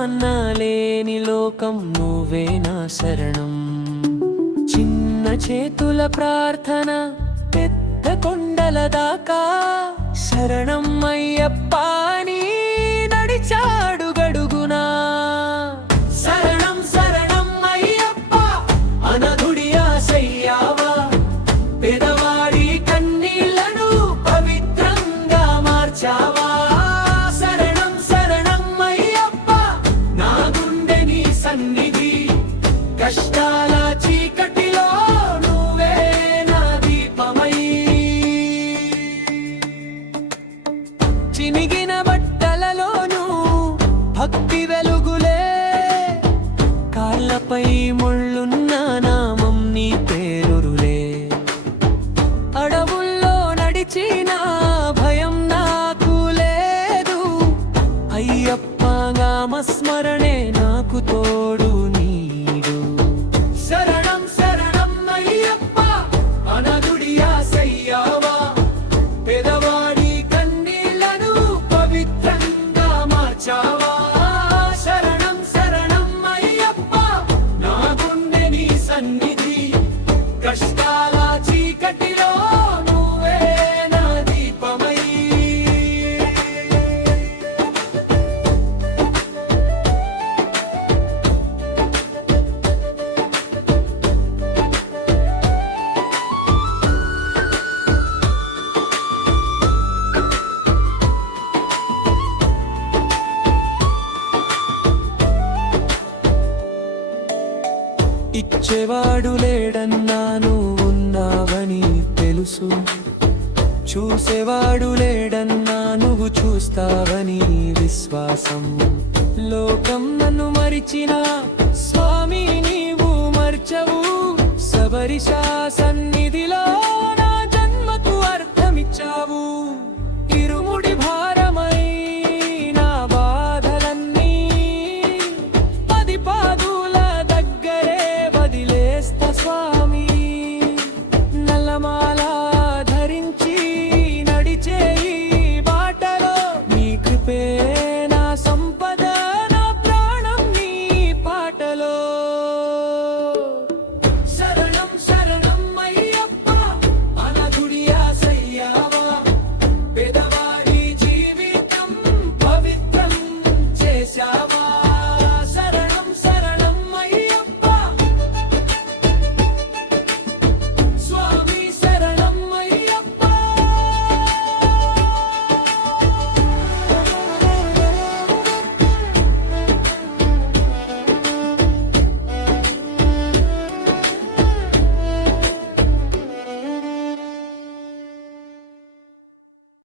నాన్న లేని లోకం నువ్వే నా శరణం. చిన్న చేతుల ప్రార్థన పెద్ద కొండల దాకా శరణం అయ్యప్ప అని నడిచాడు గడుగునా. శరణం శరణం అయ్యప్ప అనదుడి ఆశయ్యావా, పేదవాడి కన్నీళ్లను పవిత్రంగా మార్చావా. శరణం శరణం అయ్యప్ప నా గుండె నీ సన్నిధి, కష్టాల చీకటిలో నువ్వే నా దీపమై. చినిగిన బట్టలలోనూ భక్తి వెలుగులే, కాళ్ళపై ముళ్ళున్న నామం నీ పేరురులే. అడవుల్లో నడిచిన భయం నాకు లేదు, అయ్యప్ప నామస్మరణే నాకు తోడు నీడు. శరణం శరణం అయ్యప్ప అనదుడి ఆశయ్యావా, పేదవాడి కన్నీళ్లను పవిత్రంగా మార్చావా. శరణం శరణం అయ్యప్ప నా గుండె నీ సన్నిధి, కష్టాల చీకటిలో నువ్వే నా దీపమై. ఇచ్చేవాడు లేడన్నా నువ్వు ఉన్నావని తెలుసు, చూసేవాడు లేడన్నా నువ్వు చూస్తావని విశ్వాసం. లోకం నన్ను మరిచిన స్వామి నీవు మర్చవు, శబరిశ సన్నిధి